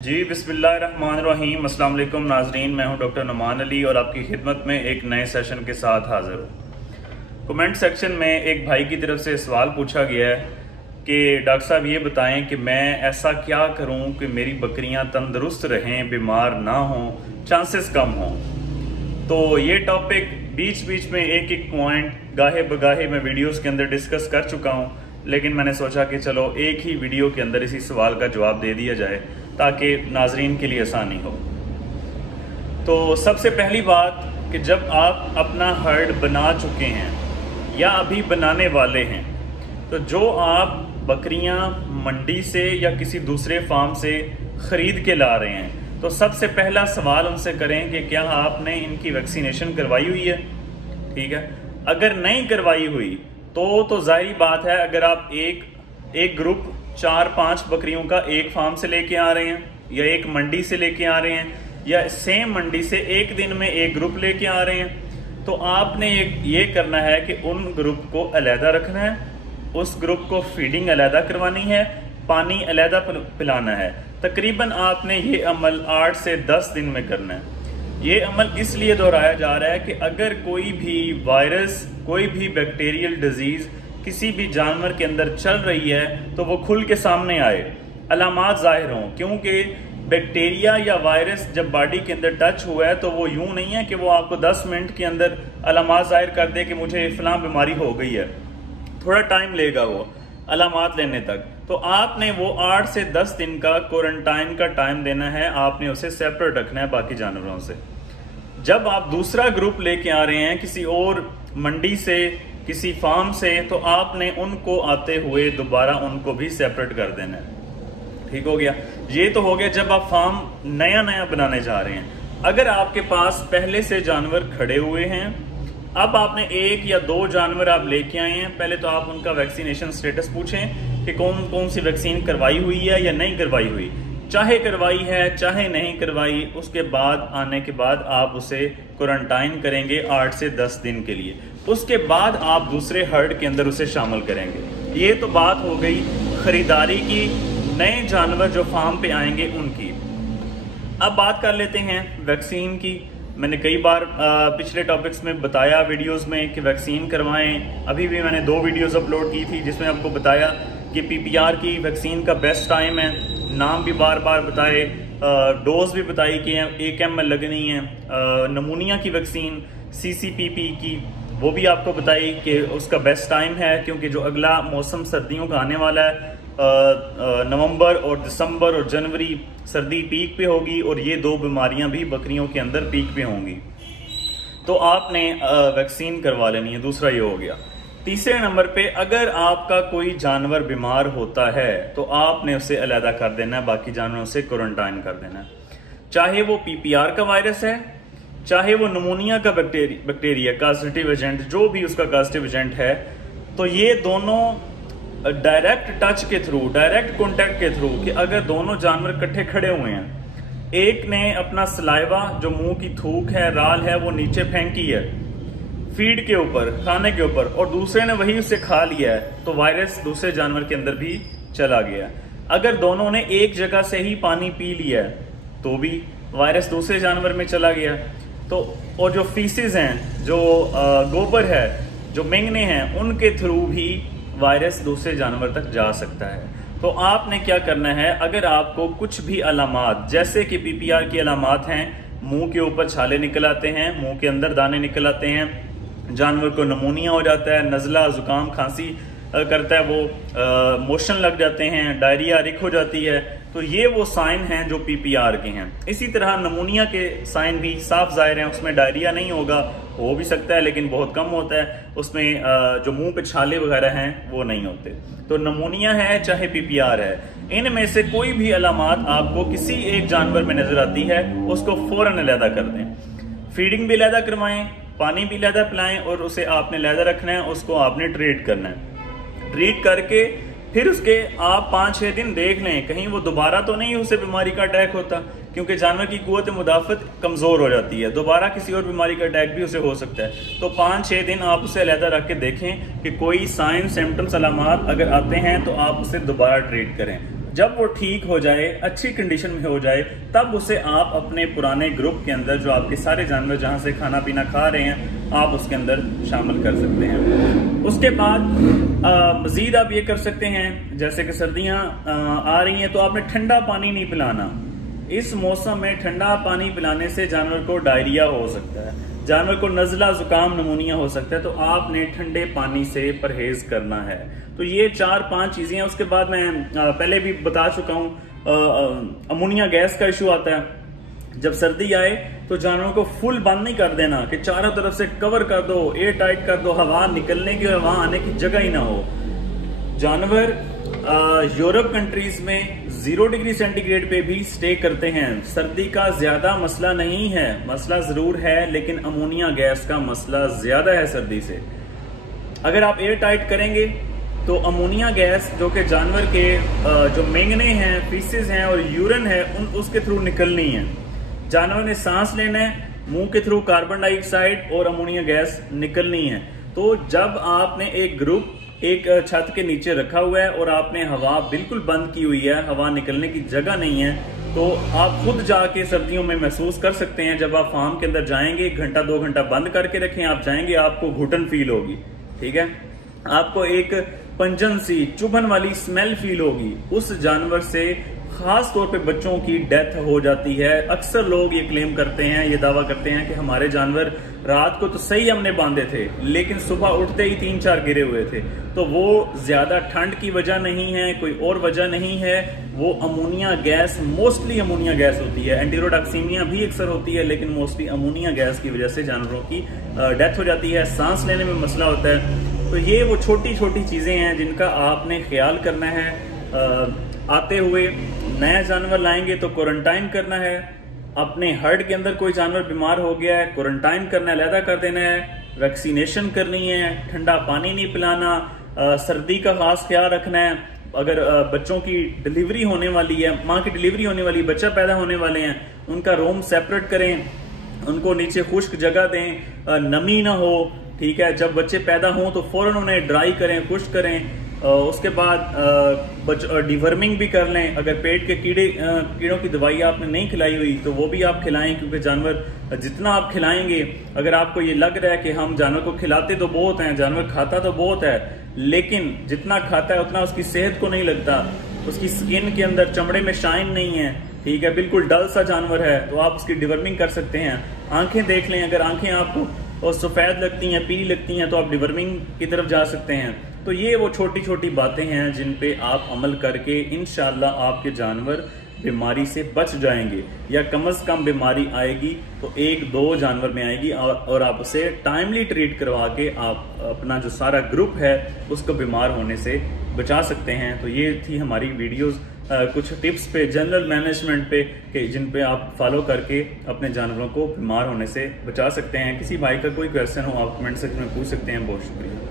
जी बिस्मिल्लाहिर्रहमानिर्रहीम। अस्सलाम वालेकुम नाजरीन, मैं हूं डॉक्टर नुमान अली और आपकी खिदमत में एक नए सेशन के साथ हाजिर हूं। कमेंट सेक्शन में एक भाई की तरफ से सवाल पूछा गया है कि डॉक्टर साहब ये बताएं कि मैं ऐसा क्या करूं कि मेरी बकरियां तंदुरुस्त रहें, बीमार ना हों, चांसेस कम हों। तो ये टॉपिक बीच बीच में एक एक पॉइंट गाहे बगाहे मैं वीडियोस के अंदर डिस्कस कर चुका हूं, लेकिन मैंने सोचा कि चलो एक ही वीडियो के अंदर इसी सवाल का जवाब दे दिया जाए ताकि नाजरीन के लिए आसानी हो। तो सबसे पहली बात कि जब आप अपना हर्ड बना चुके हैं या अभी बनाने वाले हैं, तो जो आप बकरियां मंडी से या किसी दूसरे फार्म से ख़रीद के ला रहे हैं, तो सबसे पहला सवाल उनसे करें कि क्या आपने इनकी वैक्सीनेशन करवाई हुई है। ठीक है, अगर नहीं करवाई हुई तो जाहिर बात है, अगर आप एक ग्रुप 4-5 बकरियों का एक फार्म से लेके आ रहे हैं या एक मंडी से लेके आ रहे हैं या सेम मंडी से एक दिन में एक ग्रुप लेके आ रहे हैं, तो आपने ये करना है कि उन ग्रुप को अलहदा रखना है, उस ग्रुप को फीडिंग अलहदा करवानी है, पानी अलहदा पिलाना है। तकरीबन आपने ये अमल 8 से 10 दिन में करना है। ये अमल इसलिए दोहराया जा रहा है कि अगर कोई भी वायरस, कोई भी बैक्टीरियल डिजीज किसी भी जानवर के अंदर चल रही है तो वो खुल के सामने आए, अलामात जाहिर हों। क्योंकि बैक्टीरिया या वायरस जब बॉडी के अंदर टच हुआ है तो वो यूं नहीं है कि वो आपको 10 मिनट के अंदर अलामात जाहिर कर दे कि मुझे फलां बीमारी हो गई है। थोड़ा टाइम लेगा वो अलामात लेने तक। तो आपने वो 8 से 10 दिन का क्वारंटाइन का टाइम देना है, आपने उसे सेपरेट रखना है बाकी जानवरों से। जब आप दूसरा ग्रुप लेके आ रहे हैं किसी और मंडी से, किसी फार्म से, तो आपने उनको आते हुए दोबारा उनको भी सेपरेट कर देना है। ठीक हो गया। ये तो हो गया जब आप फार्म नया नया बनाने जा रहे हैं। अगर आपके पास पहले से जानवर खड़े हुए हैं, अब आपने 1 या 2 जानवर आप लेके आए हैं, पहले तो आप उनका वैक्सीनेशन स्टेटस पूछें कि कौन कौन सी वैक्सीन करवाई हुई है या नहीं करवाई हुई। चाहे करवाई है चाहे नहीं करवाई, उसके बाद आने के बाद आप उसे क्वारंटाइन करेंगे 8 से 10 दिन के लिए। उसके बाद आप दूसरे हर्ड के अंदर उसे शामिल करेंगे। ये तो बात हो गई खरीदारी की, नए जानवर जो फार्म पे आएंगे उनकी। अब बात कर लेते हैं वैक्सीन की। मैंने कई बार पिछले टॉपिक्स में बताया वीडियोस में कि वैक्सीन करवाएं। अभी भी मैंने 2 वीडियोस अपलोड की थी जिसमें आपको बताया कि पीपीआर की वैक्सीन का बेस्ट टाइम है, नाम भी बार बार बताए, डोज भी बताई कि 1 ml लगनी है। नमूनिया की वैक्सीन CCPP की वो भी आपको बताई कि उसका बेस्ट टाइम है, क्योंकि जो अगला मौसम सर्दियों का आने वाला है, नवंबर और दिसंबर और जनवरी सर्दी पीक पे होगी और ये 2 बीमारियां भी बकरियों के अंदर पीक पे होंगी, तो आपने वैक्सीन करवा लेनी है। दूसरा ये हो गया। तीसरे नंबर पे, अगर आपका कोई जानवर बीमार होता है तो आपने उसे अलहदा कर देना है, बाकी जानवरों से क्वारंटाइन कर देना है। चाहे वो पीपीआर का वायरस है, चाहे वो नमूनिया का बैक्टीरिया कास्टिव एजेंट, जो भी उसका कास्टिव एजेंट है, तो ये दोनों डायरेक्ट टच के थ्रू, डायरेक्ट कॉन्टेक्ट के थ्रू, कि अगर दोनों जानवर इकट्ठे खड़े हुए हैं, एक ने अपना सलाइवा जो मुंह की थूक है, राल है, वो नीचे फेंकी है फीड के ऊपर, खाने के ऊपर, और दूसरे ने वही उसे खा लिया है, तो वायरस दूसरे जानवर के अंदर भी चला गया। अगर दोनों ने एक जगह से ही पानी पी लिया है तो भी वायरस दूसरे जानवर में चला गया। तो और जो फीसिस हैं, जो गोबर है, जो मेंगने हैं, उनके थ्रू भी वायरस दूसरे जानवर तक जा सकता है। तो आपने क्या करना है, अगर आपको कुछ भी अलामात, जैसे कि पीपीआर की अलामात हैं, मुंह के ऊपर छाले निकल आते हैं, मुंह के अंदर दाने निकल आते हैं, जानवर को नमूनिया हो जाता है, नज़ला, जुकाम, खांसी करता है, वो मोशन लग जाते हैं, डायरिया, रिक हो जाती है, तो ये वो साइन हैं जो पीपीआर के हैं। इसी तरह नमूनिया के साइन भी साफ जाहिर हैं। उसमें डायरिया नहीं होगा, हो भी सकता है लेकिन बहुत कम होता है। उसमें जो मुंह पे छाले वगैरह हैं वो नहीं होते। तो नमूनिया है चाहे पीपीआर है, इनमें से कोई भी अलामात आपको किसी एक जानवर में नजर आती है, उसको फौरन अलहदा कर दें। फीडिंग भी अलहदा करवाएं, पानी भी अलहदा पिलाएं, और उसे आपने अलहदा रखना है, उसको आपने ट्रीट करना है। ट्रीट करके फिर उसके आप 5-6 दिन देख लें कहीं वो दोबारा तो नहीं उसे बीमारी का अटैक होता, क्योंकि जानवर की कुव्वत मुदाफ़त कमज़ोर हो जाती है, दोबारा किसी और बीमारी का अटैक भी उसे हो सकता है। तो 5-6 दिन आप उसे अलहदा रख के देखें कि कोई साइन सिम्टम्स अलामात अगर आते हैं तो आप उसे दोबारा ट्रीट करें। जब वो ठीक हो जाए, अच्छी कंडीशन में हो जाए, तब उसे आप अपने पुराने ग्रुप के अंदर, जो आपके सारे जानवर जहां से खाना पीना खा रहे हैं, आप उसके अंदर शामिल कर सकते हैं। उसके बाद मजीद आप ये कर सकते हैं, जैसे कि सर्दियां आ रही हैं तो आपने ठंडा पानी नहीं पिलाना। इस मौसम में ठंडा पानी पिलाने से जानवर को डायरिया हो सकता है, जानवर को नज़ला, जुकाम, नमूनिया हो सकता है। तो आपने ठंडे पानी से परहेज करना है। तो ये 4-5 चीजें हैं। उसके बाद मैं पहले भी बता चुका हूँ, अमोनिया गैस का इशू आता है। जब सर्दी आए तो जानवरों को फुल बंद नहीं कर देना कि चारों तरफ से कवर कर दो, एयर टाइट कर दो, हवा निकलने की, हवा आने की जगह ही ना हो। जानवर यूरोप कंट्रीज में 0 डिग्री सेंटीग्रेड पे भी स्टे करते हैं। सर्दी का ज्यादा मसला नहीं है, मसला जरूर है, लेकिन अमोनिया गैस का मसला ज्यादा है सर्दी से। अगर आप एयर टाइट करेंगे तो अमोनिया गैस, जो कि जानवर के जो मेंगने हैं, फीसेस हैं और यूरिन है, उसके थ्रू निकलनी है। जानवर ने सांस लेना है, मुंह के थ्रू कार्बन डाइऑक्साइड और अमोनिया गैस निकलनी है। तो जब आपने एक ग्रुप एक छत के नीचे रखा हुआ है और आपने हवा बिल्कुल बंद की हुई है, हवा निकलने की जगह नहीं है, तो आप खुद जाके सर्दियों में महसूस कर सकते हैं। जब आप फार्म के अंदर जाएंगे, 1 घंटा 2 घंटा बंद करके रखें, आप जाएंगे, आपको घुटन फील होगी, ठीक है, आपको एक पंजन सी, चुभन वाली स्मेल फील होगी। उस जानवर से खास तौर पे बच्चों की डेथ हो जाती है। अक्सर लोग ये क्लेम करते हैं, ये दावा करते हैं कि हमारे जानवर रात को तो सही हमने बांधे थे, लेकिन सुबह उठते ही 3-4 गिरे हुए थे। तो वो ज्यादा ठंड की वजह नहीं है, कोई और वजह नहीं है, वो ammonia gas, mostly ammonia gas होती है। एंटीरोटॉक्सीमिया भी अक्सर होती है, लेकिन मोस्टली अमोनिया गैस की वजह से जानवरों की डेथ हो जाती है, सांस लेने में मसला होता है। तो ये वो छोटी छोटी चीजें हैं जिनका आपने ख्याल करना है। आते हुए नया जानवर लाएंगे तो क्वारंटाइन करना है। अपने हर्ड के अंदर कोई जानवर बीमार हो गया है, क्वारंटाइन करना है, अलहदा कर देना है, वैक्सीनेशन करनी है, ठंडा पानी नहीं पिलाना, सर्दी का खास ख्याल रखना है। अगर बच्चों की डिलीवरी होने वाली है, माँ की डिलीवरी होने वाली है, बच्चा पैदा होने वाले हैं, उनका रूम सेपरेट करें, उनको नीचे खुश्क जगह दें, नमी ना हो, ठीक है। जब बच्चे पैदा हों तो फौरन उन्हें ड्राई करें, खुश्क करें। उसके बाद डिवर्मिंग भी कर लें। अगर पेट के कीड़ों की दवाई आपने नहीं खिलाई हुई तो वो भी आप खिलाएं, क्योंकि जानवर जितना आप खिलाएंगे, अगर आपको ये लग रहा है कि हम जानवर को खिलाते तो बहुत हैं, जानवर खाता तो बहुत है, लेकिन जितना खाता है उतना उसकी सेहत को नहीं लगता, उसकी स्किन के अंदर, चमड़े में शाइन नहीं है, ठीक है, बिल्कुल डल सा जानवर है, तो आप उसकी डिवर्मिंग कर सकते हैं। आंखें देख लें, अगर आंखें आपको और सफेद लगती हैं, पीली लगती हैं, तो आप डिवर्मिंग की तरफ जा सकते हैं। तो ये वो छोटी छोटी बातें हैं जिन पे आप अमल करके इंशाल्लाह आपके जानवर बीमारी से बच जाएंगे, या कम से कम बीमारी आएगी तो 1-2 जानवर में आएगी, और आप उसे टाइमली ट्रीट करवा के आप अपना जो सारा ग्रुप है उसको बीमार होने से बचा सकते हैं। तो ये थी हमारी वीडियोस, कुछ टिप्स पे, जनरल मैनेजमेंट पे, कि जिन पे आप फॉलो करके अपने जानवरों को बीमार होने से बचा सकते हैं। किसी भाई का कोई क्वेश्चन हो आप कमेंट सेक्शन में पूछ सकते हैं। बहुत शुक्रिया।